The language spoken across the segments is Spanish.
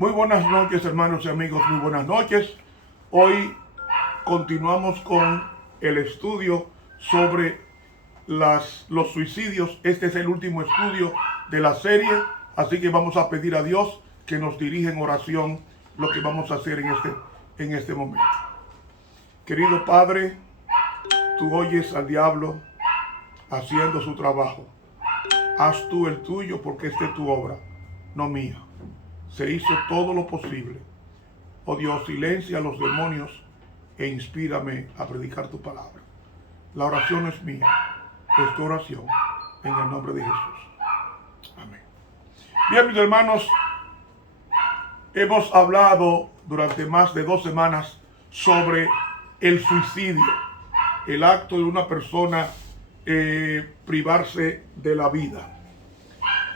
Muy buenas noches, hermanos y amigos, muy buenas noches. Hoy continuamos con el estudio sobre los suicidios. Este es el último estudio de la serie, así que vamos a pedir a Dios que nos dirija en oración lo que vamos a hacer en este momento. Querido Padre, tú oyes al diablo haciendo su trabajo. Haz tú el tuyo, porque esta es tu obra, no mía. Se hizo todo lo posible. Oh Dios, silencia a los demonios e inspírame a predicar tu palabra. La oración es mía, es tu oración, en el nombre de Jesús. Amén. Bien, mis hermanos, hemos hablado durante más de 2 semanas sobre el suicidio, el acto de una persona privarse de la vida.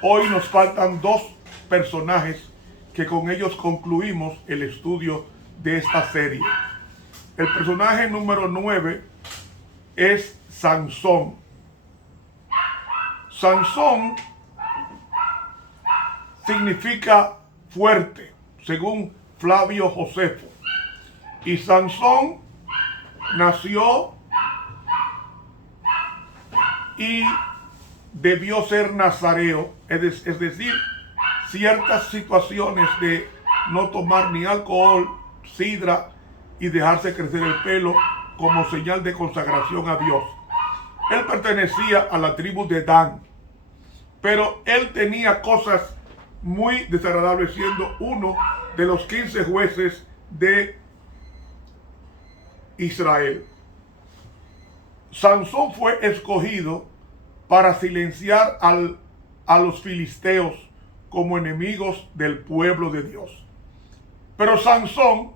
Hoy nos faltan 2 personajes que con ellos concluimos el estudio de esta serie. El personaje número 9 es Sansón. Sansón significa fuerte, según Flavio Josefo. Y Sansón nació y debió ser nazareo, es decir, ciertas situaciones de no tomar ni alcohol, sidra y dejarse crecer el pelo como señal de consagración a Dios. Él pertenecía a la tribu de Dan, pero él tenía cosas muy desagradables, siendo uno de los 15 jueces de Israel. Sansón fue escogido para silenciar a los filisteos como enemigos del pueblo de Dios. Pero Sansón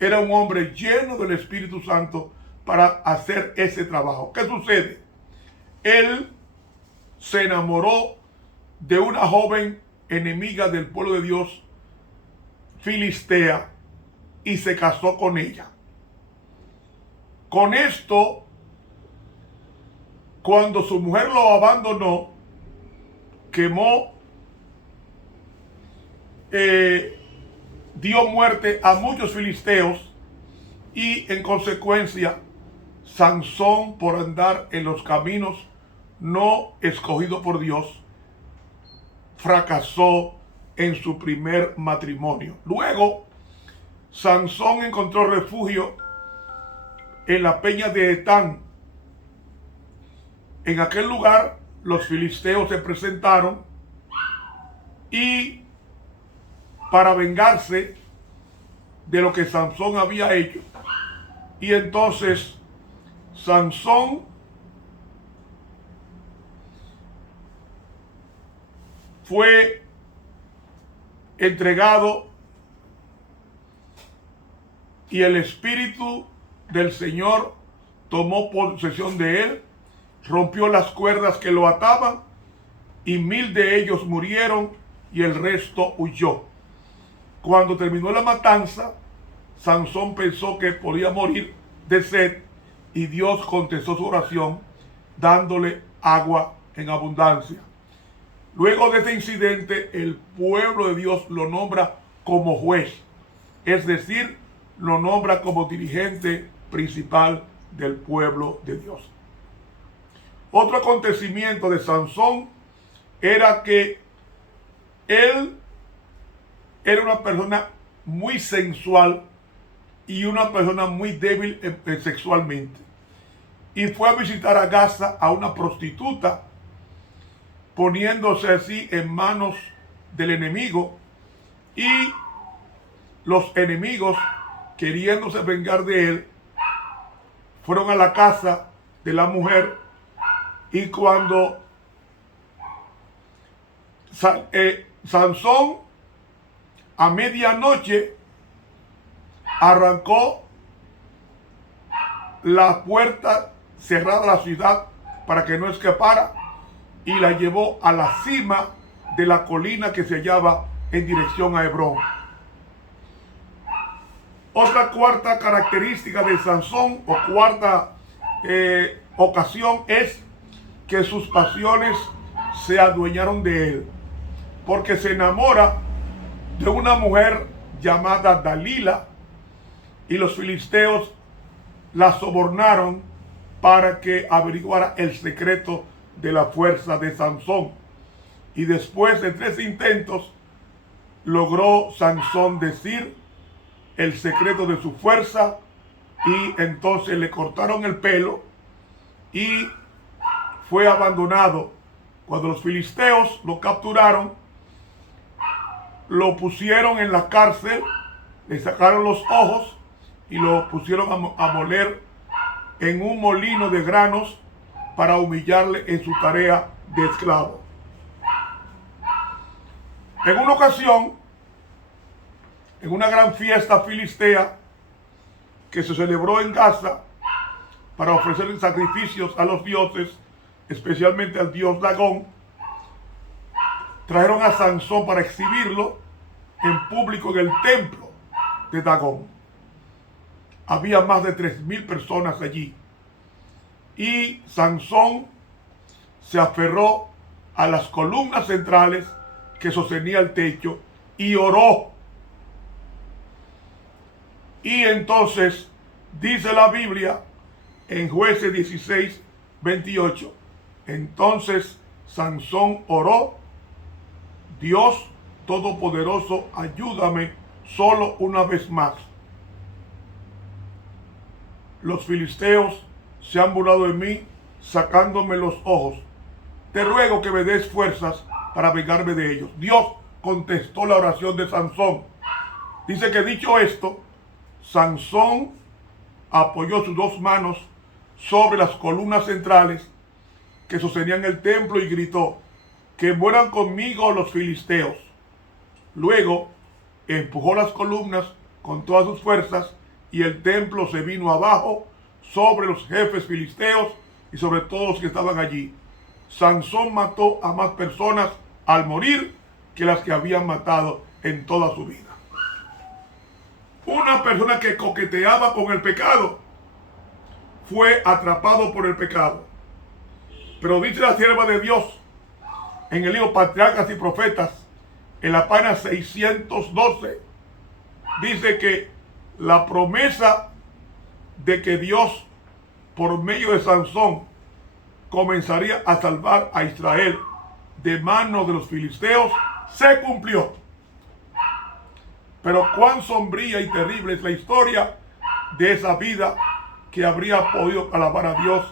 era un hombre lleno del Espíritu Santo para hacer ese trabajo. ¿Qué sucede? Él se enamoró de una joven enemiga del pueblo de Dios, filistea, y se casó con ella. Con esto, cuando su mujer lo abandonó, quemó, dio muerte a muchos filisteos, y en consecuencia Sansón, por andar en los caminos no escogidos por Dios, fracasó en su primer matrimonio. Luego Sansón encontró refugio en la peña de Etán. En aquel lugar los filisteos se presentaron y para vengarse de lo que Sansón había hecho. Y entonces Sansón fue entregado y el Espíritu del Señor tomó posesión de él, rompió las cuerdas que lo ataban y 1000 de ellos murieron y el resto huyó. Cuando terminó la matanza, Sansón pensó que podía morir de sed y Dios contestó su oración dándole agua en abundancia. Luego de este incidente, el pueblo de Dios lo nombra como juez, es decir, lo nombra como dirigente principal del pueblo de Dios. Otro acontecimiento de Sansón era que él era una persona muy sensual y una persona muy débil sexualmente. Y fue a visitar a Gaza a una prostituta, poniéndose así en manos del enemigo, y los enemigos, queriéndose vengar de él, fueron a la casa de la mujer, y cuando Sansón a medianoche arrancó la puerta cerrada de la ciudad para que no escapara y la llevó a la cima de la colina que se hallaba en dirección a Hebrón. Otra cuarta característica de Sansón, o cuarta ocasión, es que sus pasiones se adueñaron de él, porque se enamora de una mujer llamada Dalila, y los filisteos la sobornaron para que averiguara el secreto de la fuerza de Sansón. Y después de 3 intentos, logró Sansón decir el secreto de su fuerza, y entonces le cortaron el pelo y fue abandonado. Cuando los filisteos lo capturaron, lo pusieron en la cárcel, le sacaron los ojos y lo pusieron a moler en un molino de granos para humillarle en su tarea de esclavo. En una ocasión, en una gran fiesta filistea que se celebró en Gaza para ofrecer sacrificios a los dioses, especialmente al dios Dagón, trajeron a Sansón para exhibirlo en público en el templo de Dagón. Había más de 3,000 personas allí. Y Sansón se aferró a las columnas centrales que sostenía el techo y oró. Y entonces dice la Biblia en Jueces 16:28, entonces Sansón oró: Dios Todopoderoso, ayúdame solo una vez más. Los filisteos se han burlado de mí, sacándome los ojos. Te ruego que me des fuerzas para vengarme de ellos. Dios contestó la oración de Sansón. Dice que dicho esto, Sansón apoyó sus 2 manos sobre las columnas centrales que sostenían el templo y gritó: que mueran conmigo los filisteos. Luego empujó las columnas con todas sus fuerzas y el templo se vino abajo sobre los jefes filisteos y sobre todos los que estaban allí. Sansón mató a más personas al morir que las que habían matado en toda su vida. Una persona que coqueteaba con el pecado fue atrapado por el pecado. Pero dice la sierva de Dios en el libro Patriarcas y Profetas, en la página 612, dice que la promesa de que Dios, por medio de Sansón, comenzaría a salvar a Israel de manos de los filisteos, se cumplió. Pero cuán sombría y terrible es la historia de esa vida que habría podido alabar a Dios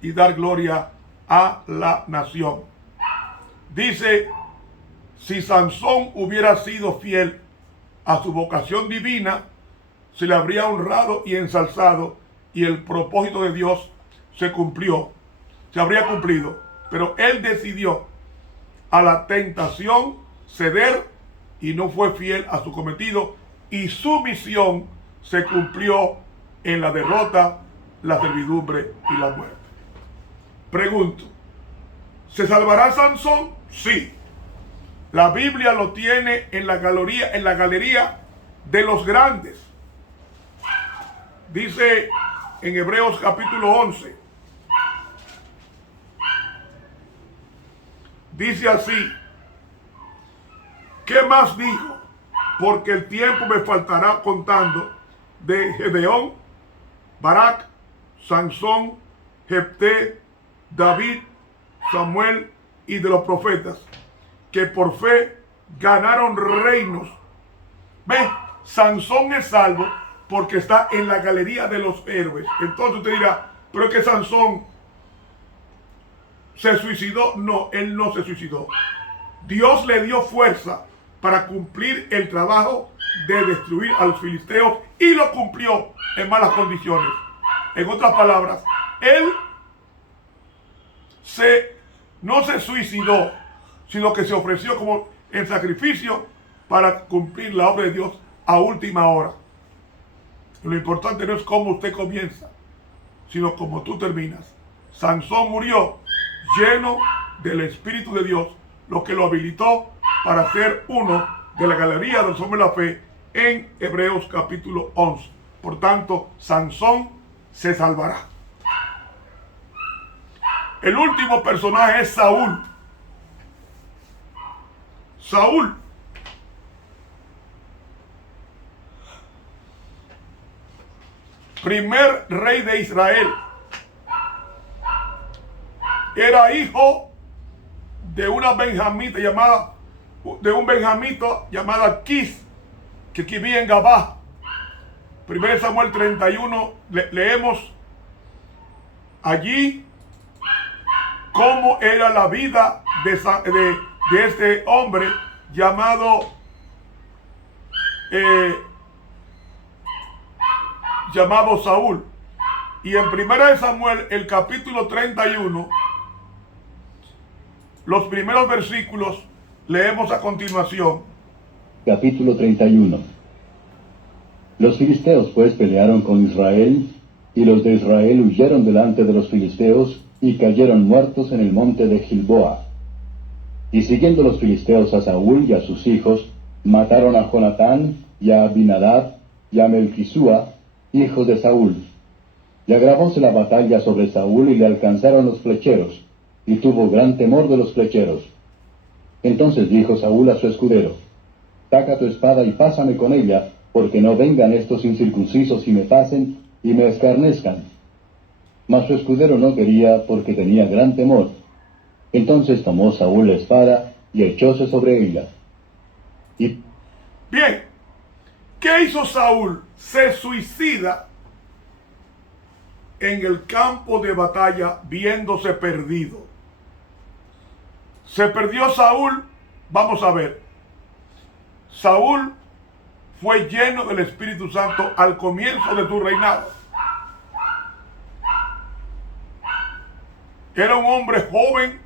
y dar gloria a la nación. Dice: si Sansón hubiera sido fiel a su vocación divina, se le habría honrado y ensalzado, y el propósito de Dios se cumplió, se habría cumplido. Pero él decidió a la tentación ceder y no fue fiel a su cometido, y su misión se cumplió en la derrota, la servidumbre y la muerte. Pregunto: ¿se salvará Sansón? Sí. La Biblia lo tiene en la galería de los grandes. Dice en Hebreos capítulo 11. Dice así: ¿qué más dijo? Porque el tiempo me faltará contando de Gedeón, Barak, Sansón, Jefté, David, Samuel y de los profetas, que por fe ganaron reinos. Ve, Sansón es salvo porque está en la galería de los héroes. Entonces usted dirá: pero es que Sansón se suicidó. No, él no se suicidó. Dios le dio fuerza para cumplir el trabajo de destruir a los filisteos, y lo cumplió en malas condiciones. En otras palabras, él no se suicidó, sino que se ofreció como en sacrificio para cumplir la obra de Dios a última hora. Lo importante no es cómo usted comienza, sino cómo tú terminas. Sansón murió lleno del Espíritu de Dios, lo que lo habilitó para ser uno de la galería de los hombres de la fe en Hebreos capítulo 11. Por tanto, Sansón se salvará. El último personaje es Saúl. Saúl primer rey de Israel. Era hijo de una benjamita llamada, de un benjamita llamada Quis, que vivía en Gabá. 1 Samuel 31, leemos allí cómo era la vida de este hombre llamado Saúl. Y en 1 Samuel, el capítulo 31, los primeros versículos leemos a continuación. Capítulo 31. Los filisteos pues pelearon con Israel, y los de Israel huyeron delante de los filisteos, y cayeron muertos en el monte de Gilboa. Y siguiendo los filisteos a Saúl y a sus hijos, mataron a Jonatán, y a Abinadab, y a Melquisúa, hijos de Saúl. Y agravóse la batalla sobre Saúl, y le alcanzaron los flecheros, y tuvo gran temor de los flecheros. Entonces dijo Saúl a su escudero: saca tu espada y pásame con ella, porque no vengan estos incircuncisos y me pasen, y me escarnezcan. Mas su escudero no quería, porque tenía gran temor. Entonces tomó Saúl la espada, y echóse sobre ella. Bien, ¿qué hizo Saúl? Se suicida en el campo de batalla, viéndose perdido. Se perdió Saúl. Vamos a ver. Saúl fue lleno del Espíritu Santo al comienzo de su reinado. Era un hombre joven,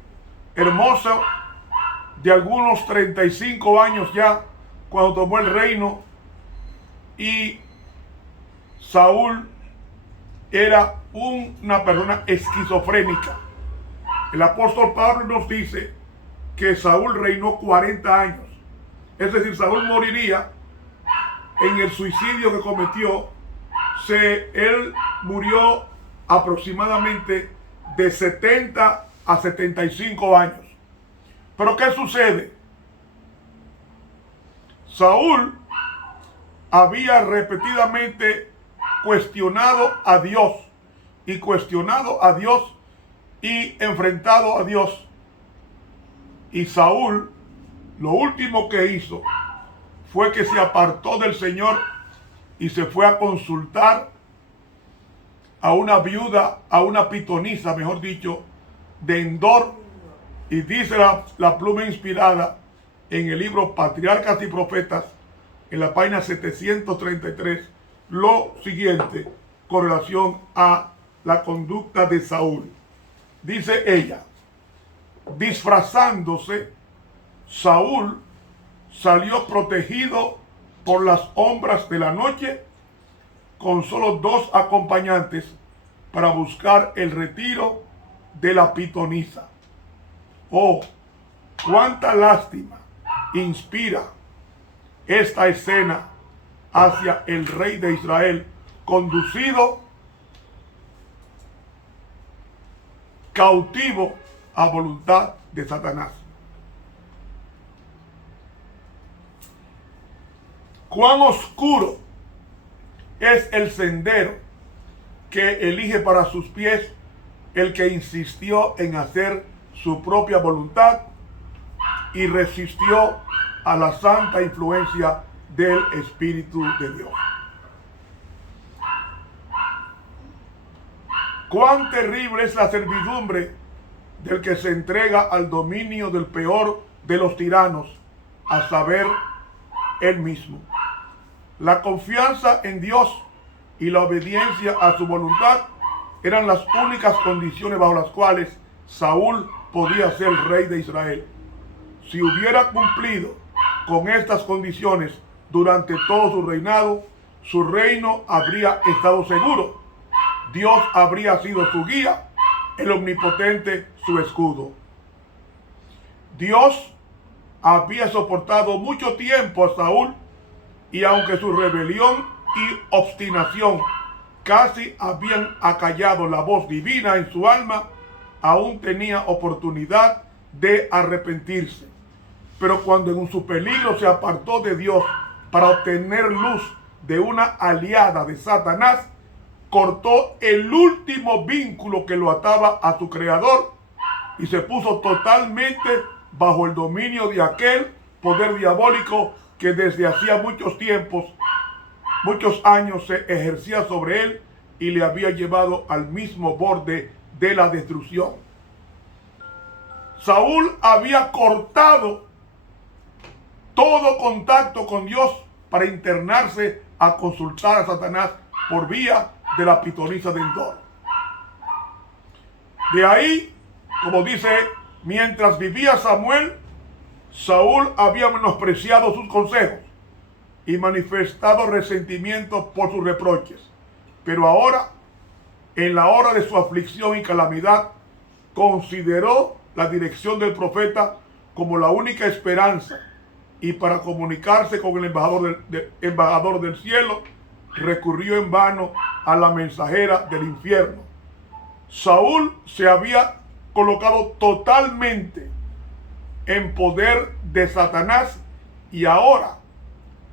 hermoso, de algunos 35 años ya, cuando tomó el reino. Y Saúl era una persona esquizofrénica. El apóstol Pablo nos dice que Saúl reinó 40 años. Es decir, Saúl moriría en el suicidio que cometió. Él murió aproximadamente de 70 a 75 años. Pero ¿qué sucede? Saúl había repetidamente cuestionado a Dios y enfrentado a Dios. Y Saúl, lo último que hizo fue que se apartó del Señor y se fue a consultar a una viuda, a una pitonisa, mejor dicho, de Endor. Y dice la pluma inspirada en el libro Patriarcas y Profetas, en la página 733, lo siguiente con relación a la conducta de Saúl. Dice ella: disfrazándose, Saúl salió protegido por las sombras de la noche, con solo 2 acompañantes, para buscar el retiro de la pitonisa. Oh, cuánta lástima inspira esta escena hacia el rey de Israel, conducido cautivo a voluntad de Satanás. Cuán oscuro es el sendero que elige para sus pies el que insistió en hacer su propia voluntad y resistió a la santa influencia del Espíritu de Dios. Cuán terrible es la servidumbre del que se entrega al dominio del peor de los tiranos, a saber, él mismo. La confianza en Dios y la obediencia a su voluntad eran las únicas condiciones bajo las cuales Saúl podía ser rey de Israel. Si hubiera cumplido con estas condiciones durante todo su reinado, su reino habría estado seguro. Dios habría sido su guía, el omnipotente su escudo. Dios había soportado mucho tiempo a Saúl, y aunque su rebelión y obstinación casi habían acallado la voz divina en su alma, aún tenía oportunidad de arrepentirse. Pero cuando en su peligro se apartó de Dios para obtener luz de una aliada de Satanás, cortó el último vínculo que lo ataba a su creador y se puso totalmente bajo el dominio de aquel poder diabólico que desde hacía muchos años se ejercía sobre él y le había llevado al mismo borde de la destrucción. Saúl había cortado todo contacto con Dios para internarse a consultar a Satanás por vía de la pitonisa de Endor. De ahí, como dice, mientras vivía Samuel, Saúl había menospreciado sus consejos y manifestado resentimiento por sus reproches. Pero ahora, en la hora de su aflicción y calamidad, consideró la dirección del profeta como la única esperanza, y para comunicarse con el embajador del cielo, recurrió en vano a la mensajera del infierno. Saúl se había colocado totalmente en poder de Satanás, y ahora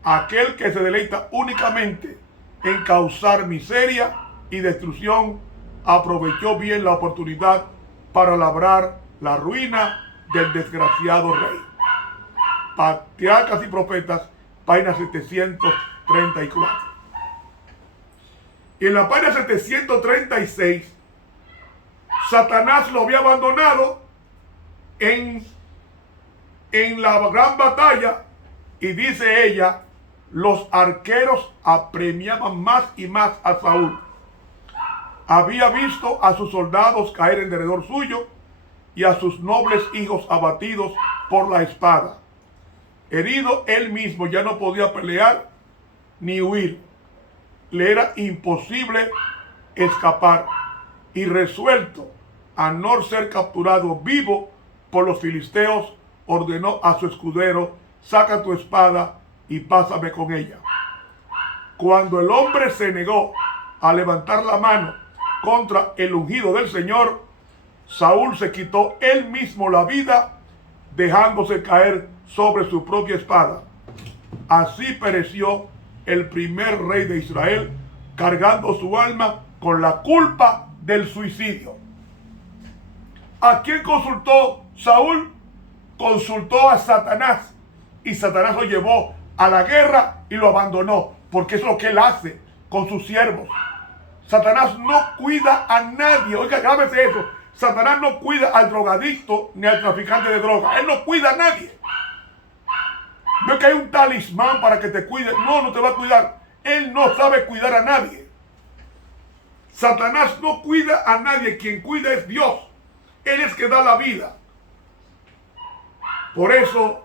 aquel que se deleita únicamente en causar miseria y destrucción aprovechó bien la oportunidad para labrar la ruina del desgraciado rey. Patriarcas y Profetas, página 734. Y en la página 736, Satanás lo había abandonado en la gran batalla, y dice ella, los arqueros apremiaban más y más a Saúl. Había visto a sus soldados caer en derredor suyo y a sus nobles hijos abatidos por la espada. Herido él mismo, ya no podía pelear ni huir. Le era imposible escapar, y resuelto a no ser capturado vivo por los filisteos, ordenó a su escudero: saca tu espada y pásame con ella. Cuando el hombre se negó a levantar la mano contra el ungido del Señor, Saúl se quitó él mismo la vida, dejándose caer sobre su propia espada. Así pereció el primer rey de Israel, cargando su alma con la culpa del suicidio. ¿A quién consultó Saúl? Consultó a Satanás, y Satanás lo llevó a la guerra y lo abandonó, porque es lo que él hace con sus siervos. Satanás no cuida a nadie. Oiga, grábese eso. Satanás no cuida al drogadicto ni al traficante de droga. Él no cuida a nadie. No es que hay un talismán para que te cuide. No, no te va a cuidar. Él no sabe cuidar a nadie. Satanás no cuida a nadie. Quien cuida es Dios. Él es que da la vida. Por eso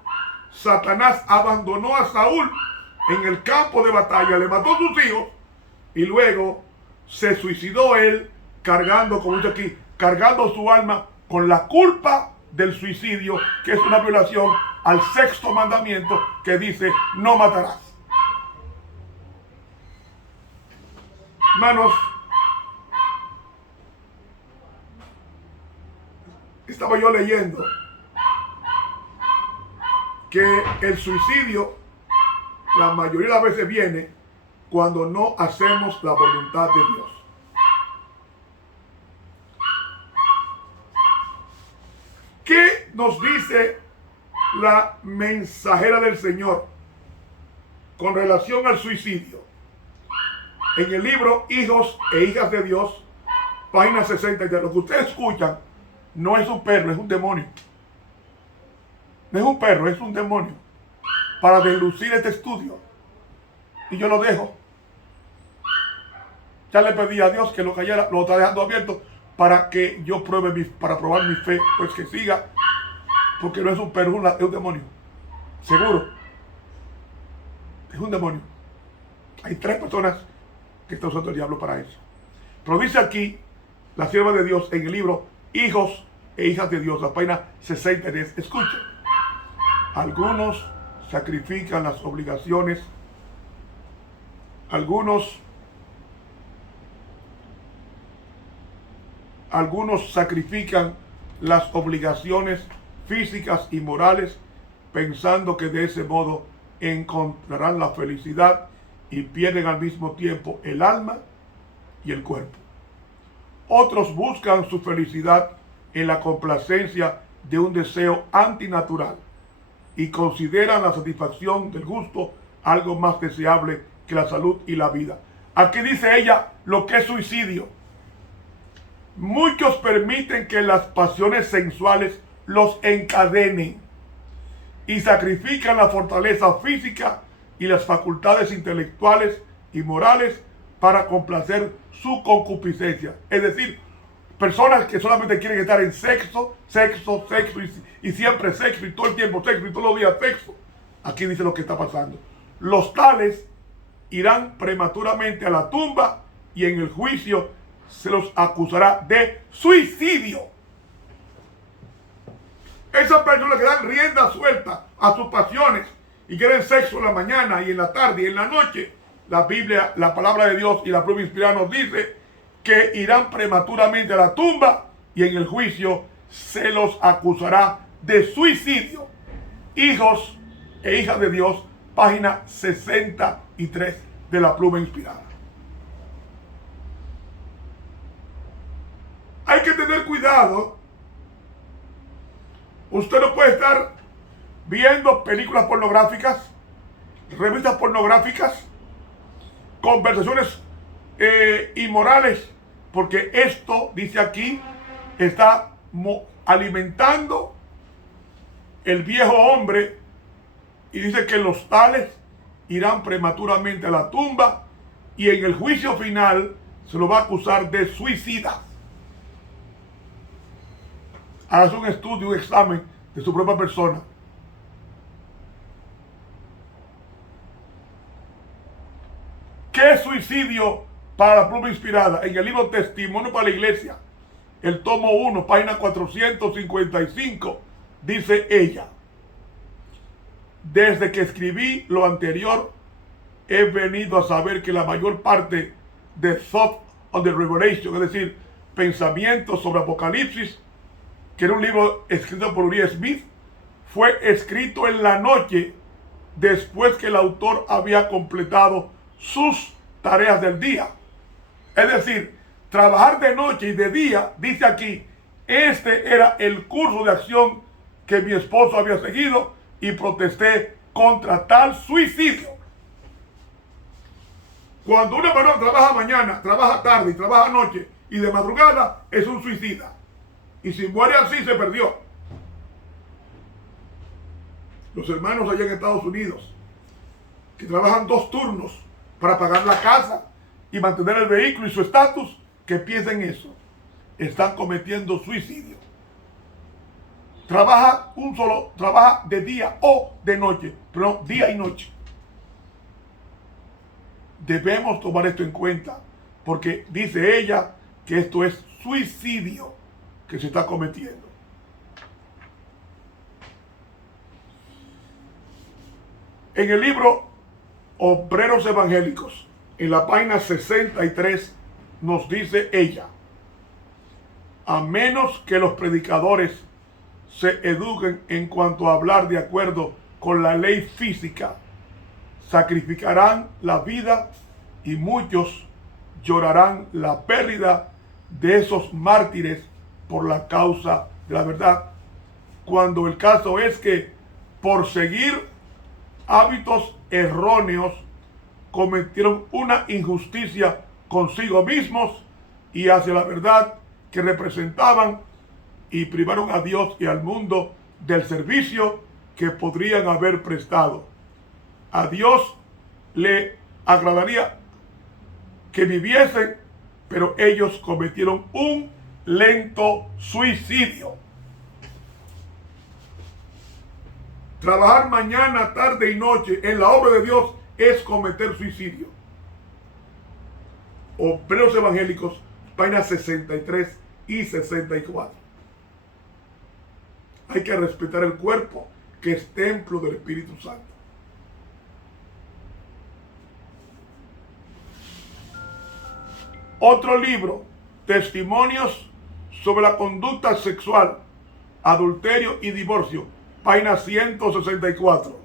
Satanás abandonó a Saúl en el campo de batalla, le mató a sus hijos y luego se suicidó él, cargando, como dice aquí, cargando su alma con la culpa del suicidio, que es una violación al sexto mandamiento que dice: no matarás. Hermanos, estaba yo leyendo que el suicidio la mayoría de las veces viene cuando no hacemos la voluntad de Dios. ¿Qué nos dice la mensajera del Señor con relación al suicidio? En el libro Hijos e Hijas de Dios, página 60, lo que ustedes escuchan no es un perro, es un demonio. No es un perro, es un demonio. Para deslucir este estudio. Y yo lo dejo. Ya le pedí a Dios que lo callara, lo está dejando abierto para que yo pruebe para probar mi fe, pues que siga. Porque no es un perro, es un demonio. Seguro. Es un demonio. Hay 3 personas que están usando el diablo para eso. Pero dice aquí la sierva de Dios en el libro Hijos e Hijas de Dios, la página 63. Escuchen. Algunos sacrifican las obligaciones. Algunos sacrifican las obligaciones físicas y morales, pensando que de ese modo encontrarán la felicidad, y pierden al mismo tiempo el alma y el cuerpo. Otros buscan su felicidad en la complacencia de un deseo antinatural y consideran la satisfacción del gusto algo más deseable que la salud y la vida. Aquí dice ella lo que es suicidio. Muchos permiten que las pasiones sensuales los encadenen y sacrifican la fortaleza física y las facultades intelectuales y morales para complacer su concupiscencia. Es decir, personas que solamente quieren estar en sexo, sexo, sexo y siempre sexo y todo el tiempo sexo y todos los días sexo. Aquí dice lo que está pasando. Los tales irán prematuramente a la tumba y en el juicio se los acusará de suicidio. Esas personas que dan rienda suelta a sus pasiones y quieren sexo en la mañana y en la tarde y en la noche, la Biblia, la palabra de Dios y la prueba inspirada nos dice que irán prematuramente a la tumba y en el juicio se los acusará de suicidio. Hijos e hijas de Dios, página 63 de la pluma inspirada. Hay que tener cuidado. Usted no puede estar viendo películas pornográficas, revistas pornográficas, conversaciones inmorales, porque esto, dice aquí, está alimentando el viejo hombre y dice que los tales irán prematuramente a la tumba y en el juicio final se lo va a acusar de suicida. Haga un estudio, un examen de su propia persona. ¿Qué es suicidio para la pluma inspirada? En el libro Testimonio para la Iglesia, el tomo 1, página 455, dice ella: desde que escribí lo anterior, he venido a saber que la mayor parte de Thought on the Revelation, es decir, pensamientos sobre Apocalipsis, que era un libro escrito por Uriah Smith, fue escrito en la noche después que el autor había completado sus tareas del día. Es decir, trabajar de noche y de día, dice aquí, este era el curso de acción que mi esposo había seguido y protesté contra tal suicidio. Cuando una persona trabaja mañana, trabaja tarde y trabaja noche y de madrugada, es un suicida. Y si muere así, se perdió. Los hermanos allá en Estados Unidos, que trabajan 2 turnos para pagar la casa y mantener el vehículo y su estatus, que piensen eso. Están cometiendo suicidio. Trabaja de día o de noche, pero no, día y noche. Debemos tomar esto en cuenta, porque dice ella que esto es suicidio que se está cometiendo. En el libro Obreros Evangélicos, en la página 63, nos dice ella: a menos que los predicadores se eduquen en cuanto a hablar de acuerdo con la ley física, sacrificarán la vida y muchos llorarán la pérdida de esos mártires por la causa de la verdad, cuando el caso es que por seguir hábitos erróneos cometieron una injusticia consigo mismos y hacia la verdad que representaban y privaron a Dios y al mundo del servicio que podrían haber prestado. A Dios le agradaría que viviesen, pero ellos cometieron un lento suicidio. Trabajar mañana, tarde y noche en la obra de Dios es cometer suicidio. Obreros Evangélicos, páginas 63 y 64. Hay que respetar el cuerpo, que es templo del Espíritu Santo. Otro libro, Testimonios sobre la conducta sexual, adulterio y divorcio, página 164.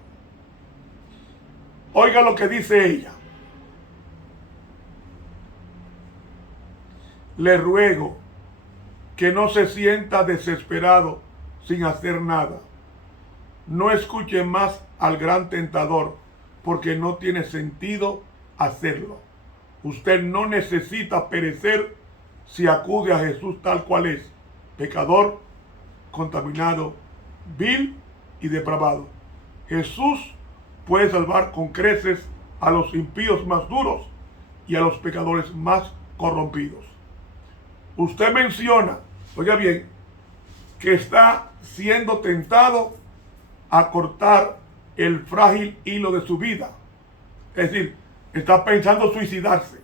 Oiga lo que dice ella. le ruego que no se sienta desesperado sin hacer nada. No escuche más al gran tentador, porque no tiene sentido hacerlo. Usted no necesita perecer si acude a Jesús tal cual es, pecador, contaminado, vil y depravado. Jesús puede salvar con creces a los impíos más duros y a los pecadores más corrompidos. Usted menciona, oiga bien, que está siendo tentado a cortar el frágil hilo de su vida. Es decir, está pensando suicidarse.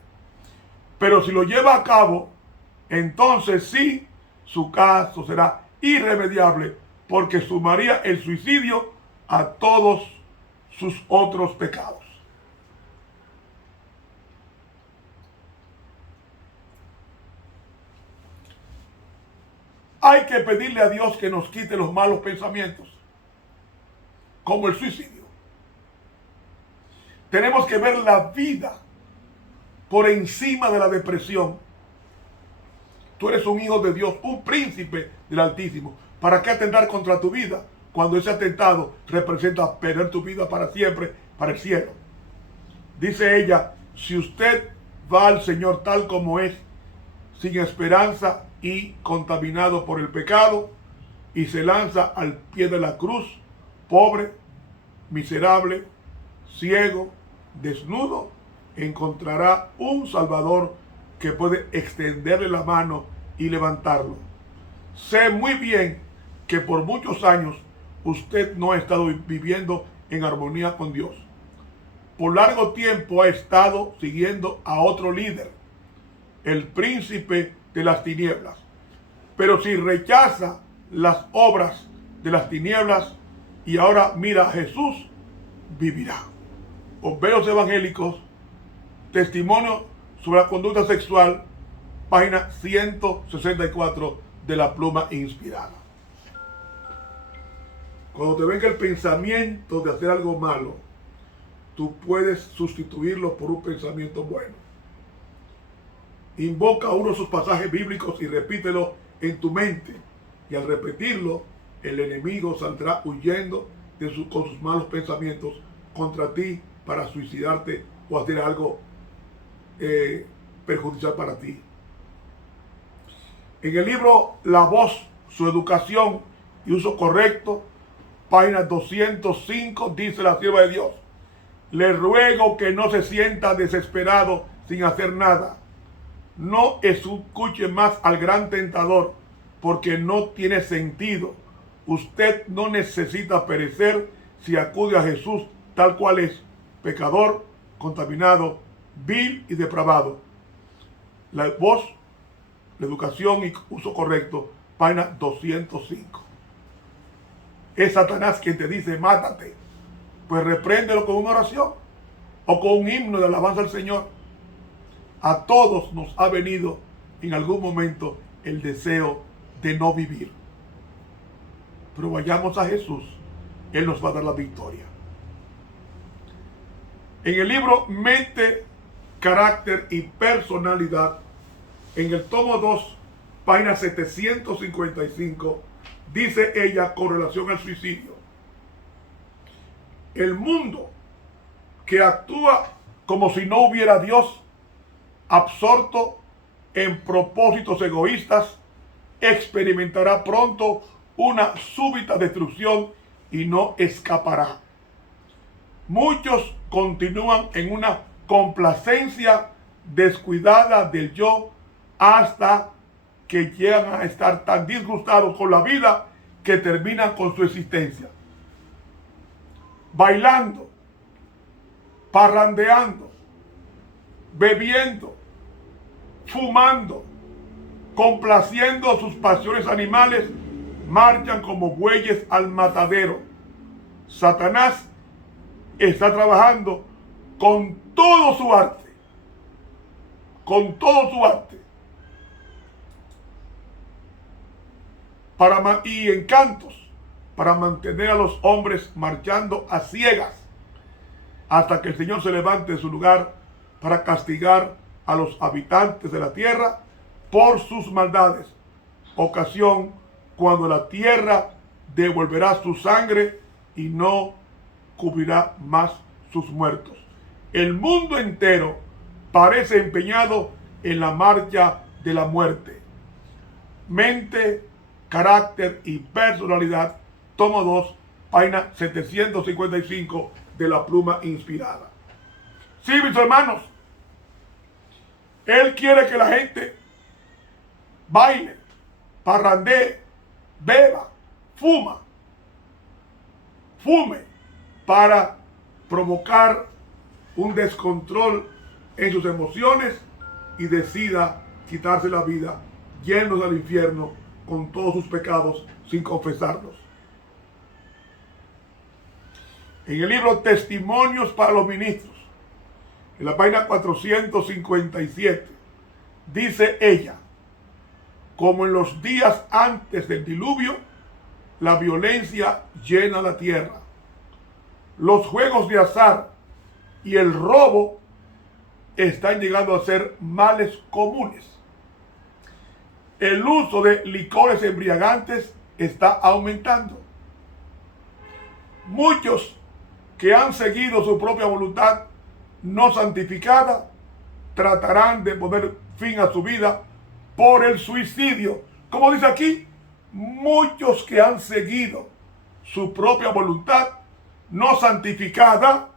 Pero si lo lleva a cabo, entonces sí, su caso será irremediable, porque sumaría el suicidio a todos sus otros pecados. Hay que pedirle a Dios que nos quite los malos pensamientos, como el suicidio. Tenemos que ver la vida por encima de la depresión. Tú eres un hijo de Dios, un príncipe del Altísimo. ¿Para qué atentar contra tu vida cuando ese atentado representa perder tu vida para siempre, para el cielo? Dice ella, si usted va al Señor tal como es, sin esperanza y contaminado por el pecado, y se lanza al pie de la cruz, pobre, miserable, ciego, desnudo, encontrará un Salvador que puede extenderle la mano y levantarlo. Sé muy bien que por muchos años usted no ha estado viviendo en armonía con Dios. Por largo tiempo ha estado siguiendo a otro líder, el príncipe de las tinieblas. Pero si rechaza las obras de las tinieblas y ahora mira a Jesús, vivirá. Obreros Evangélicos, Testimonio sobre la conducta sexual, página 164 de la Pluma Inspirada. Cuando te venga el pensamiento de hacer algo malo, tú puedes sustituirlo por un pensamiento bueno. Invoca uno de sus pasajes bíblicos y repítelo en tu mente. Y al repetirlo, el enemigo saldrá huyendo con sus malos pensamientos contra ti para suicidarte o hacer algo perjudicial para ti. En el libro La Voz, su educación y uso correcto, página 205, dice la sierva de Dios: le ruego que no se sienta desesperado sin hacer nada. No escuche más al gran tentador, porque no tiene sentido. Usted no necesita perecer si acude a Jesús tal cual es, pecador, contaminado, vil y depravado. La Voz, la educación y uso correcto, página 205. Es Satanás quien te dice mátate. Pues repréndelo con una oración o con un himno de alabanza al Señor. A todos nos ha venido en algún momento el deseo de no vivir. Pero vayamos a Jesús, Él nos va a dar la victoria. En el libro Mente, Carácter y Personalidad, en el tomo 2, página 755, dice ella con relación al suicidio: el mundo que actúa como si no hubiera Dios, absorto en propósitos egoístas, experimentará pronto una súbita destrucción y no escapará. Muchos continúan en una complacencia descuidada del yo hasta que llegan a estar tan disgustados con la vida que terminan con su existencia. Bailando, parrandeando, bebiendo, fumando, complaciendo sus pasiones animales, marchan como bueyes al matadero. Satanás está trabajando con todo su arte, y encantos para mantener a los hombres marchando a ciegas hasta que el Señor se levante de su lugar para castigar a los habitantes de la tierra por sus maldades, ocasión cuando la tierra devolverá su sangre y no cubrirá más sus muertos. El mundo entero parece empeñado en la marcha de la muerte. Mente, carácter y personalidad, tomo 2, página 755 de la pluma inspirada. Sí, mis hermanos, él quiere que la gente baile, parrandee, beba, fume, para provocar un descontrol en sus emociones y decida quitarse la vida, yéndose al infierno con todos sus pecados sin confesarlos. En el libro Testimonios para los Ministros, en la página 457, dice ella: como en los días antes del diluvio, la violencia llena la tierra. Los juegos de azar y el robo están llegando a ser males comunes. El uso de licores embriagantes está aumentando. Muchos que han seguido su propia voluntad no santificada tratarán de poner fin a su vida por el suicidio. Como dice aquí, muchos que han seguido su propia voluntad no santificada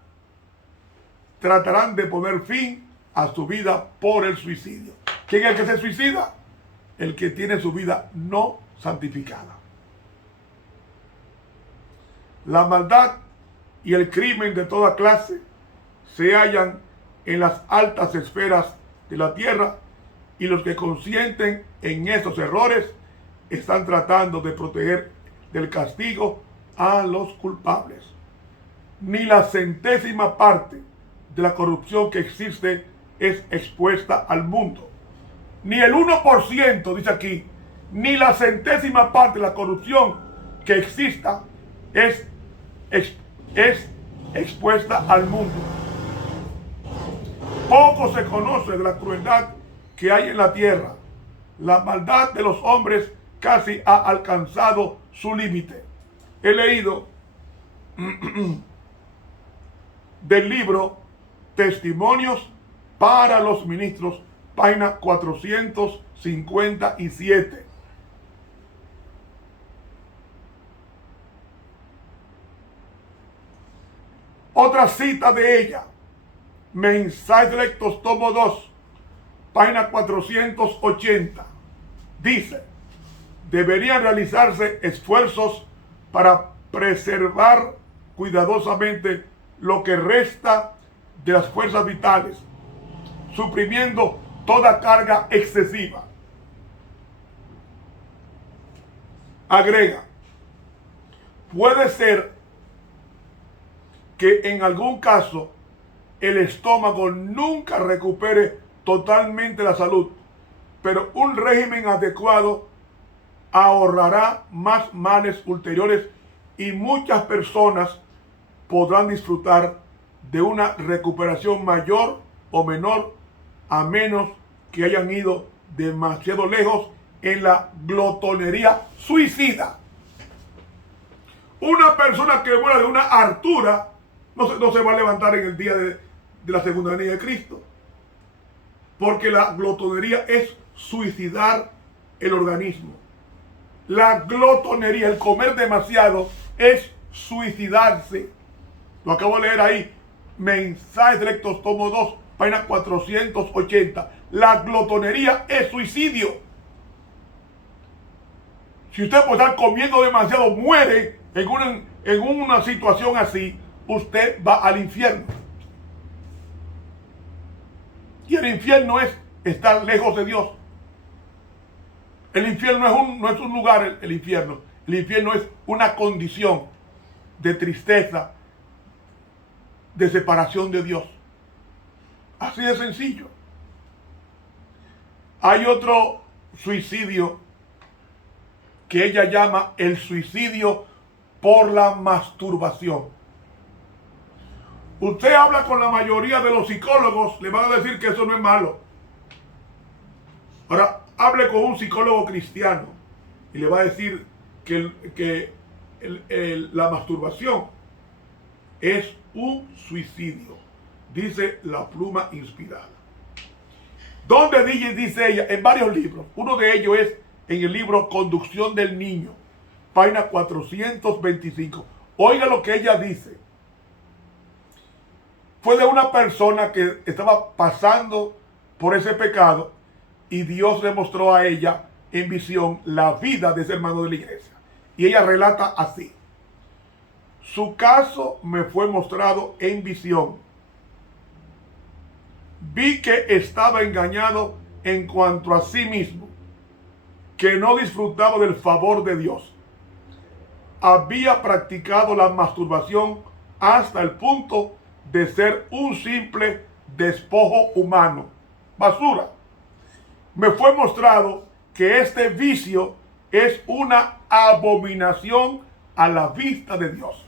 tratarán de poner fin a su vida por el suicidio. ¿Quién es el que se suicida? El que tiene su vida no santificada. La maldad y el crimen de toda clase se hallan en las altas esferas de la tierra, y los que consienten en esos errores están tratando de proteger del castigo a los culpables. Ni la centésima parte de la corrupción que existe es expuesta al mundo. Ni el 1%, dice aquí, ni la centésima parte de la corrupción que exista es expuesta al mundo. Poco se conoce de la crueldad que hay en la tierra. La maldad de los hombres casi ha alcanzado su límite. He leído del libro Testimonios para los Ministros, página 457. Otra cita de ella, Mensajes Directos, tomo 2, página 480. Dice: deberían realizarse esfuerzos para preservar cuidadosamente lo que resta de las fuerzas vitales, suprimiendo toda carga excesiva. Agrega: puede ser que en algún caso el estómago nunca recupere totalmente la salud, pero un régimen adecuado ahorrará más males ulteriores y muchas personas podrán disfrutar de una recuperación mayor o menor, a menos que hayan ido demasiado lejos en la glotonería suicida. Una persona que muera de una hartura no se va a levantar en el día de la segunda venida de Cristo, porque la glotonería es suicidar el organismo. La glotonería, el comer demasiado, es suicidarse. Lo acabo de leer ahí, Mensajes Directos, tomo 2, página 480. La glotonería es suicidio. Si usted por estar comiendo demasiado muere en una situación así, usted va al infierno. Y el infierno es estar lejos de Dios. El infierno no es un lugar, el infierno. El infierno es una condición de tristeza, de separación de Dios. Así de sencillo. Hay otro suicidio que ella llama el suicidio por la masturbación. Usted habla con la mayoría de los psicólogos, le van a decir que eso no es malo. Ahora, hable con un psicólogo cristiano y le va a decir que la masturbación es un suicidio, dice la pluma inspirada. ¿Dónde dice ella? En varios libros. Uno de ellos es en el libro Conducción del Niño, página 425. Oiga lo que ella dice. Fue de una persona que estaba pasando por ese pecado y Dios le mostró a ella en visión la vida de ese hermano de la iglesia. Y ella relata así: su caso me fue mostrado en visión. Vi que estaba engañado en cuanto a sí mismo, que no disfrutaba del favor de Dios. Había practicado la masturbación hasta el punto de ser un simple despojo humano, basura. Me fue mostrado que este vicio es una abominación a la vista de Dios.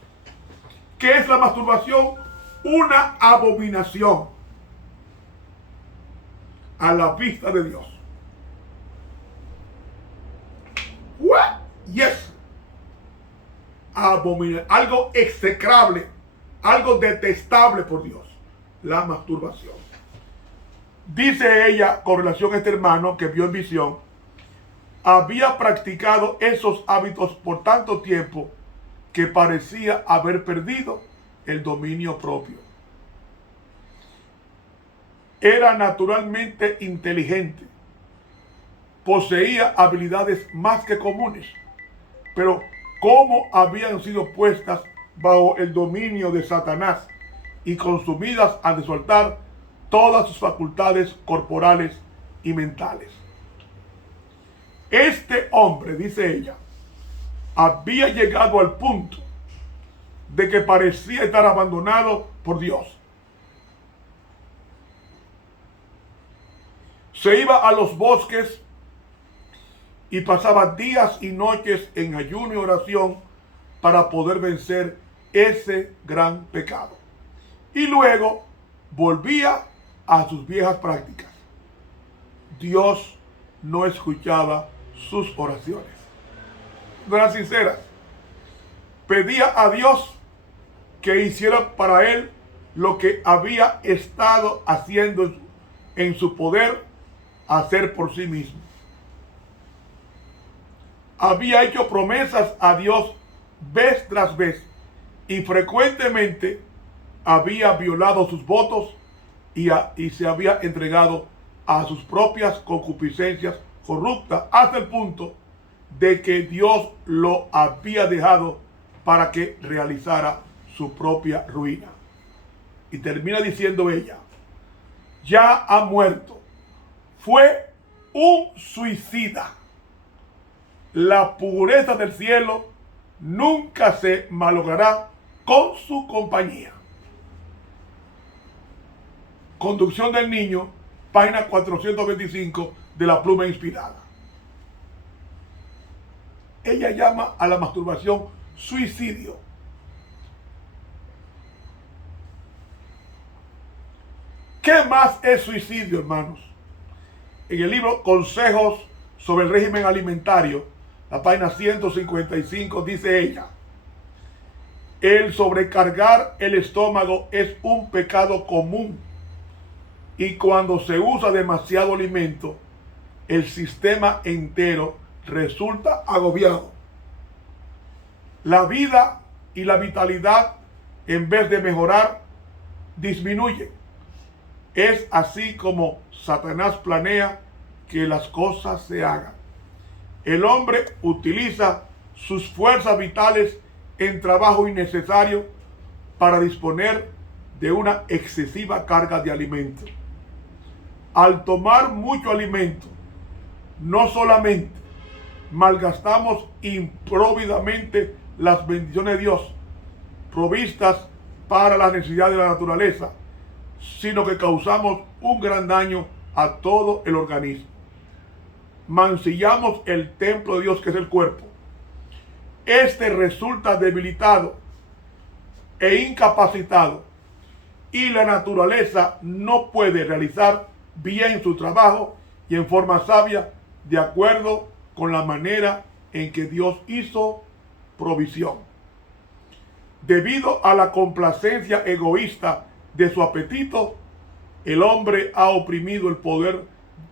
¿Qué es la masturbación? Una abominación a la vista de Dios. What? Yes. Abominable, algo execrable, algo detestable por Dios, la masturbación. Dice ella, con relación a este hermano que vio en visión, había practicado esos hábitos por tanto tiempo que parecía haber perdido el dominio propio. Era naturalmente inteligente, poseía habilidades más que comunes, pero como habían sido puestas bajo el dominio de Satanás y consumidas al de soltar todas sus facultades corporales y mentales. Este hombre, dice ella, había llegado al punto de que parecía estar abandonado por Dios. Se iba a los bosques y pasaba días y noches en ayuno y oración para poder vencer ese gran pecado. Y luego volvía a sus viejas prácticas. Dios no escuchaba sus oraciones. No eran sinceras. Pedía a Dios que hiciera para él lo que había estado haciendo en su poder hacer por sí mismo. Había hecho promesas a Dios vez tras vez y frecuentemente había violado sus votos y se había entregado a sus propias concupiscencias corruptas hasta el punto de que Dios lo había dejado para que realizara su propia ruina. Y termina diciendo ella: ya ha muerto, fue un suicida. La pureza del cielo nunca se malogrará con su compañía. Conducción del Niño, página 425 de la pluma inspirada. Ella llama a la masturbación suicidio. ¿Qué más es suicidio, hermanos? En el libro Consejos sobre el régimen alimentario, la página 155, dice ella: el sobrecargar el estómago es un pecado común y cuando se usa demasiado alimento, el sistema entero resulta agobiado. La vida y la vitalidad, en vez de mejorar, disminuyen. Es así como Satanás planea que las cosas se hagan. El hombre utiliza sus fuerzas vitales en trabajo innecesario para disponer de una excesiva carga de alimento. Al tomar mucho alimento, no solamente malgastamos impróvidamente las bendiciones de Dios provistas para las necesidades de la naturaleza, sino que causamos un gran daño a todo el organismo. Mancillamos el templo de Dios, que es el cuerpo. Este resulta debilitado e incapacitado y la naturaleza no puede realizar bien su trabajo y en forma sabia de acuerdo con la manera en que Dios hizo provisión. Debido a la complacencia egoísta de su apetito, el hombre ha oprimido el poder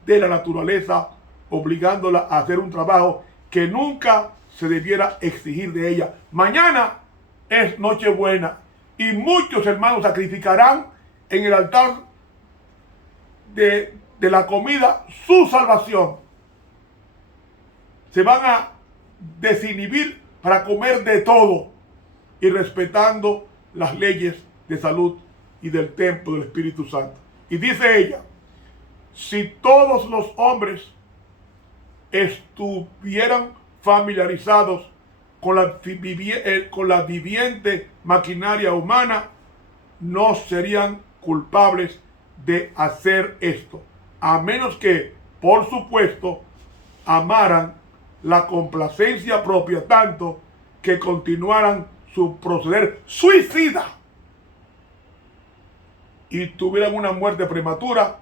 de la naturaleza, obligándola a hacer un trabajo que nunca se debiera exigir de ella. Mañana es Nochebuena y muchos hermanos sacrificarán en el altar de la comida su salvación. Se van a desinhibir para comer de todo y respetando las leyes de salud y del templo del Espíritu Santo. Y dice ella, si todos los hombres estuvieran familiarizados con la viviente maquinaria humana, no serían culpables de hacer esto, a menos que, por supuesto, amaran la complacencia propia tanto que continuaran su proceder suicida y tuvieran una muerte prematura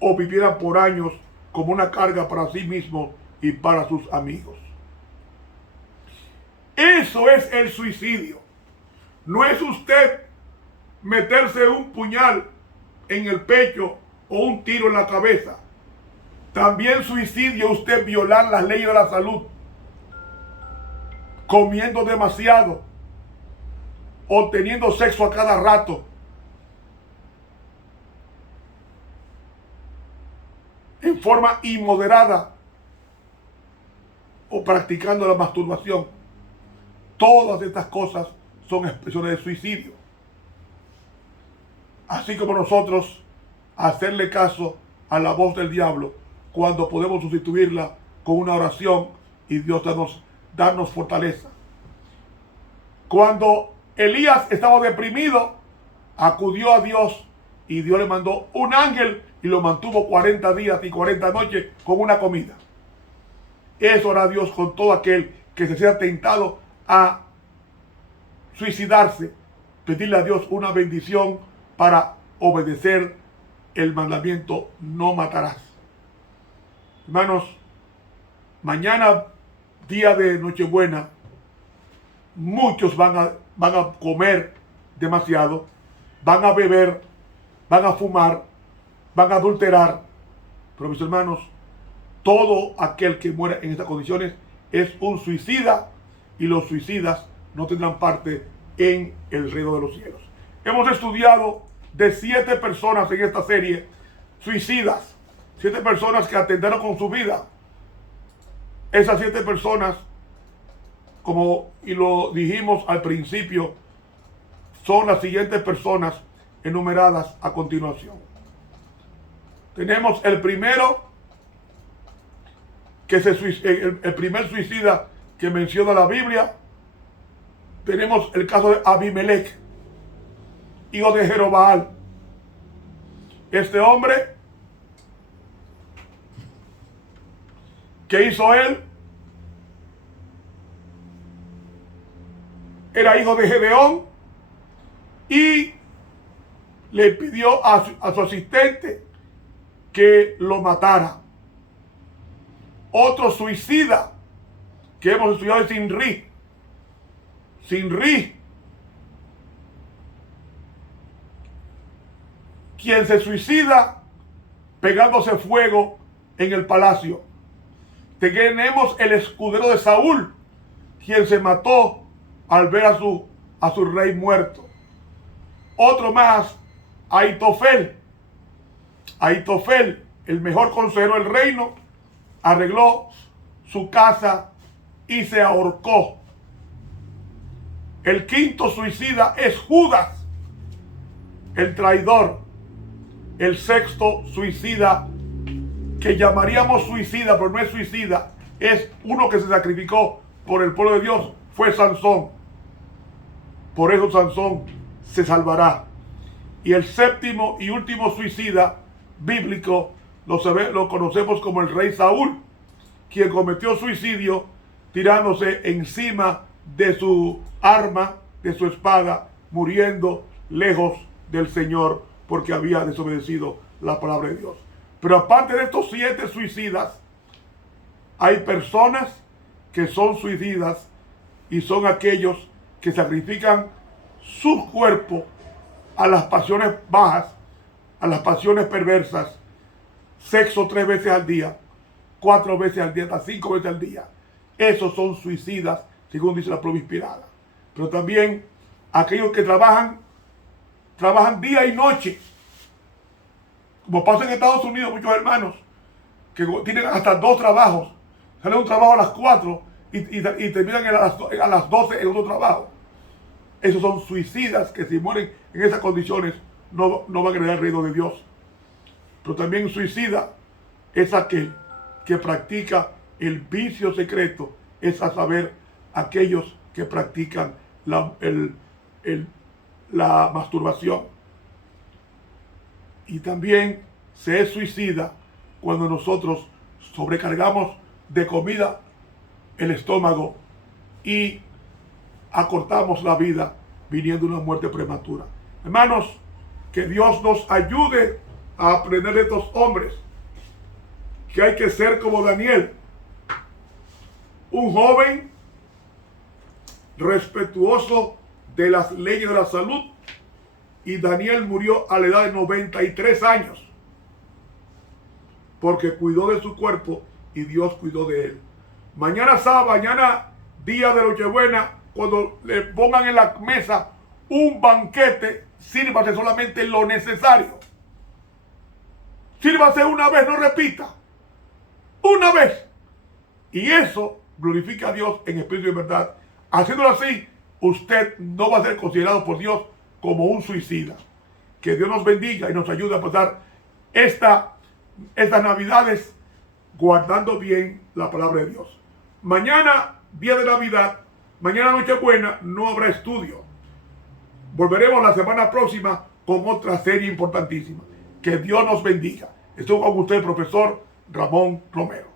o vivieran por años como una carga para sí mismos y para sus amigos. Eso es el suicidio. No es usted meterse un puñal en el pecho o un tiro en la cabeza. También suicidio es usted violar las leyes de la salud, comiendo demasiado o teniendo sexo a cada rato, en forma inmoderada, o practicando la masturbación. Todas estas cosas son expresiones de suicidio. Así como nosotros hacerle caso a la voz del diablo cuando podemos sustituirla con una oración y Dios darnos fortaleza. Cuando Elías estaba deprimido, acudió a Dios y Dios le mandó un ángel y lo mantuvo 40 días y 40 noches con una comida. Eso hará Dios con todo aquel que se sea tentado a suicidarse, pedirle a Dios una bendición para obedecer el mandamiento: no matarás. Hermanos, mañana, día de Nochebuena, muchos van a comer demasiado, van a beber, van a fumar, van a adulterar. Pero mis hermanos, todo aquel que muera en estas condiciones es un suicida, y los suicidas no tendrán parte en el reino de los cielos. Hemos estudiado de 7 personas en esta serie, suicidas, 7 personas que atentaron con su vida. Esas 7 personas, como y lo dijimos al principio, son las siguientes personas enumeradas a continuación. Tenemos el primero, el primer suicida que menciona la Biblia. Tenemos el caso de Abimelech, hijo de Jerobaal. Este hombre, ¿qué hizo él? Era hijo de Gedeón y le pidió a su asistente que lo matara. Otro suicida que hemos estudiado es Sinri. Sinri, quien se suicida pegándose fuego en el palacio. Tenemos el escudero de Saúl, quien se mató al ver a su rey muerto. Otro más, Ahitofel. Ahitofel, el mejor consejero del reino, arregló su casa y se ahorcó. El quinto suicida es Judas, el traidor. El sexto suicida, que llamaríamos suicida, pero no es suicida, es uno que se sacrificó por el pueblo de Dios, fue Sansón. Por eso Sansón se salvará. Y el séptimo y último suicida bíblico lo conocemos como el rey Saúl, quien cometió suicidio tirándose encima de su arma, de su espada, muriendo lejos del Señor porque había desobedecido la palabra de Dios. Pero aparte de estos 7 suicidas, Hay personas que son suicidas y son aquellos que sacrifican su cuerpo a las pasiones bajas, a las pasiones perversas, sexo 3 veces al día, 4 veces al día, hasta 5 veces al día. Esos son suicidas, según dice la prueba inspirada. Pero también aquellos que trabajan día y noche, como pasa en Estados Unidos, muchos hermanos que tienen hasta 2 trabajos, salen un trabajo a las 4 y terminan a las 12 en otro trabajo. Esos son suicidas que si mueren en esas condiciones no van a creer el reino de Dios. Pero también suicida es aquel que practica el vicio secreto, es a saber, aquellos que practican la masturbación. Y también se es suicida cuando nosotros sobrecargamos de comida el estómago y acortamos la vida viniendo una muerte prematura. Hermanos, que Dios nos ayude a aprender de estos hombres que hay que ser como Daniel, un joven respetuoso de las leyes de la salud, y Daniel murió a la edad de 93 años porque cuidó de su cuerpo y Dios cuidó de él. Mañana sábado, mañana día de Nochebuena, cuando le pongan en la mesa un banquete, sírvase solamente lo necesario. Sírvase una vez, no repita. Una vez. Y eso glorifica a Dios en espíritu y en verdad. Haciéndolo así, usted no va a ser considerado por Dios como un suicida. Que Dios nos bendiga y nos ayude a pasar estas Navidades guardando bien la palabra de Dios. Mañana, día de Navidad, mañana Nochebuena, no habrá estudio. Volveremos la semana próxima con otra serie importantísima. Que Dios nos bendiga. Estuvo con usted el profesor Ramón Romero.